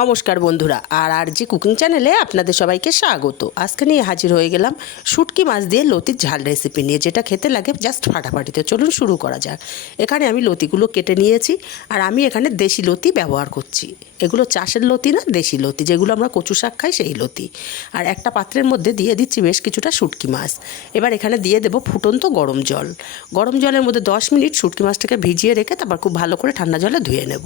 নমস্কার বন্ধুরা, আর জি কুকিং চ্যানেলে আপনাদের সবাইকে স্বাগত। আজকে নিয়ে হাজির হয়ে গেলাম শুটকি মাছ দিয়ে লতির ঝাল রেসিপি নিয়ে, যেটা খেতে লাগে জাস্ট ফাটাফাটিতে। চলুন শুরু করা যাক। এখানে আমি লতিগুলো কেটে নিয়েছি, আর আমি এখানে দেশি লতি ব্যবহার করছি। এগুলো চাষের লতি না, দেশি লতি, যেগুলো আমরা কচু শাক খাই সেই লতি। আর একটা পাত্রের মধ্যে দিয়ে দিচ্ছি বেশ কিছুটা শুটকি মাছ। এবার এখানে দিয়ে দেবো ফুটন্ত গরম জল। গরম জলের মধ্যে 10 মিনিট শুটকি মাছটাকে ভিজিয়ে রেখে তারপর খুব ভালো করে ঠান্ডা জলে ধুয়ে নেব।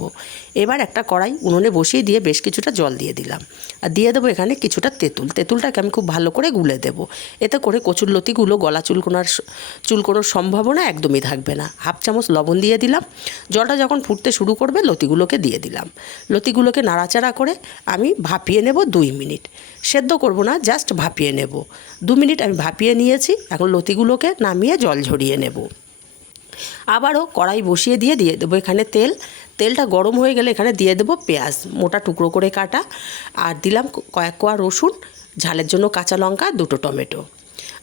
এবার একটা কড়াই উনুনে বসিয়ে দিয়ে বেশ কিছুটা জল দিয়ে দিলাম, আর দিয়ে দেবো এখানে কিছুটা তেঁতুলটাকে আমি খুব ভালো করে গুলে দেব। এতে করে কচুর লতিগুলো গলা চুলকোনোর সম্ভাবনা একদমই থাকবে না। হাফ চামচ লবণ দিয়ে দিলাম। জলটা যখন ফুটতে শুরু করবে লতিগুলোকে দিয়ে দিলাম। লতিগুলোকে নাড়াচাড়া করে আমি ভাপিয়ে নেব 2 মিনিট। সেদ্ধ করব না, জাস্ট ভাপিয়ে নেব। 2 মিনিট আমি ভাপিয়ে নিয়েছি। এখন লতিগুলোকে নামিয়ে জল ঝরিয়ে নেব। আবারও কড়াই বসিয়ে দিয়ে দেবো এখানে তেলটা গরম হয়ে গেলে এখানে দিয়ে দেবো পেঁয়াজ মোটা টুকরো করে কাটা, আর দিলাম কয়েক কোয়া রসুন, ঝালের জন্য কাঁচা লঙ্কা, 2টো টমেটো।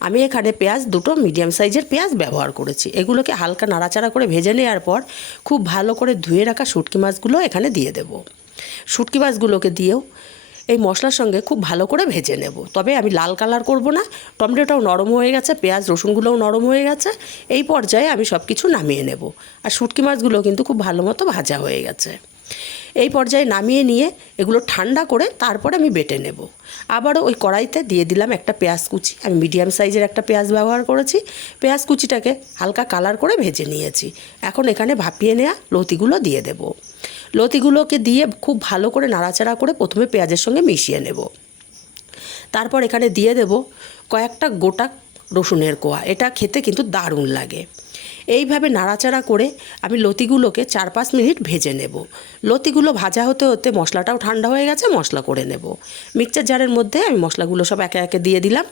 আমি এখানে পেঁয়াজ 2টো মিডিয়াম সাইজের পেঁয়াজ ব্যবহার করেছি। এগুলোকে হালকা নাড়াচাড়া করে ভেজে নেওয়ার পর খুব ভালো করে ধুয়ে রাখা শুটকি মাছগুলো এখানে দিয়ে দেব। শুটকি মাছগুলোকে দিয়েও এই মশলার সঙ্গে খুব ভালো করে ভেজে নেব। তবে আমি লাল কালার করব না। টমেটোটাও নরম হয়ে গেছে, পেঁয়াজ রসুনগুলোও নরম হয়ে গেছে। এই পর্যায়ে আমি সব কিছু নামিয়ে নেব। আর শুটকি মাছগুলো কিন্তু খুব ভালো মতো ভাজা হয়ে গেছে। এই পর্যায়ে নামিয়ে নিয়ে এগুলো ঠান্ডা করে তারপরে আমি বেটে নেব। আবারও ওই কড়াইতে দিয়ে দিলাম একটা পেঁয়াজ কুচি। আমি মিডিয়াম সাইজের একটা পেঁয়াজ ব্যবহার করেছি। পেঁয়াজ কুচিটাকে হালকা কালার করে ভেজে নিয়েছি। এখন এখানে ভাপিয়ে নেওয়া লতিগুলো দিয়ে দেব। লতিগুলোকে দিয়ে খুব ভালো করে নাড়াচাড়া করে প্রথমে পেঁয়াজের সঙ্গে মিশিয়ে নেব। তারপর এখানে দিয়ে দেব কয়েকটা গোটা রসুনের কোয়া। এটা খেতে কিন্তু দারুণ লাগে। এইভাবে নাড়াচাড়া করে আমি লতিগুলোকে 4-5 মিনিট ভেজে নেব। লতিগুলো ভাজা হতে হতে মশলাটাও ঠান্ডা হয়ে গেছে, মশলা করে নেব। মিক্সচার জারের মধ্যে আমি মশলাগুলো সব একে একে দিয়ে দিলাম।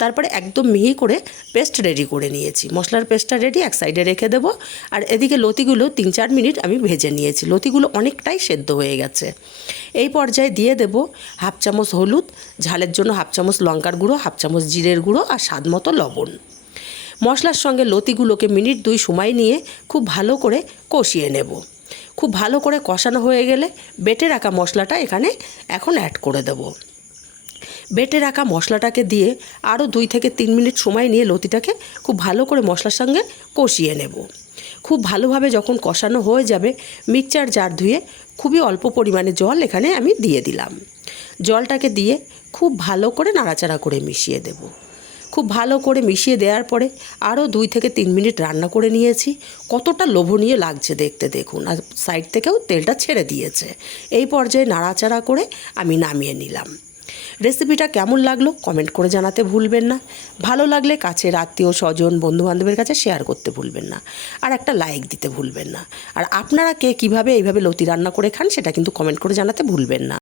তারপরে একদম মিহি করে পেস্ট রেডি করে নিয়েছি। মশলার পেস্টটা রেডি, এক সাইডে রেখে দেবো। আর এদিকে লতিগুলো 3-4 মিনিট আমি ভেজে নিয়েছি। লতিগুলো অনেকটাই সেদ্ধ হয়ে গেছে। এই পর্যায়ে দিয়ে দেব হাফ চামচ হলুদ, ঝালের জন্য হাফ চামচ লঙ্কার গুঁড়ো, হাফ চামচ জিরের গুঁড়ো, আর স্বাদ মতো লবণ। মশলার সঙ্গে লতিগুলোকে মিনিট 2 সময় নিয়ে খুব ভালো করে কষিয়ে নেব। খুব ভালো করে কষানো হয়ে গেলে বেটে রাখা মশলাটা এখানে এখন অ্যাড করে দেব। বেটে রাখা মশলাটাকে দিয়ে আরও 2 থেকে 3 মিনিট সময় নিয়ে লতিটাকে খুব ভালো করে মশলার সঙ্গে কষিয়ে নেব। খুব ভালোভাবে যখন কষানো হয়ে যাবে মিক্সচার জার ধুয়ে খুবই অল্প পরিমাণে জল এখানে আমি দিয়ে দিলাম। জলটাকে দিয়ে খুব ভালো করে নাড়াচাড়া করে মিশিয়ে দেব। খুব ভালো করে মিশিয়ে দেওয়ার পরে আরও 2 থেকে 3 মিনিট রান্না করে নিয়েছি। কতটা লোভনীয় লাগছে দেখতে, দেখুন। আর সাইড থেকেও তেলটা ছেড়ে দিয়েছে। এই পর্যায়ে নাড়াচাড়া করে আমি নামিয়ে নিলাম। রেসিপিটা কেমন লাগলো কমেন্ট করে জানাতে ভুলবেন না। ভালো লাগলে কাছের আত্মীয় স্বজন বন্ধুবান্ধবের কাছে শেয়ার করতে ভুলবেন না, আর একটা লাইক দিতে ভুলবেন না। আর আপনারা কে কীভাবে এইভাবে লতি রান্না করে খান সেটা কিন্তু কমেন্ট করে জানাতে ভুলবেন না।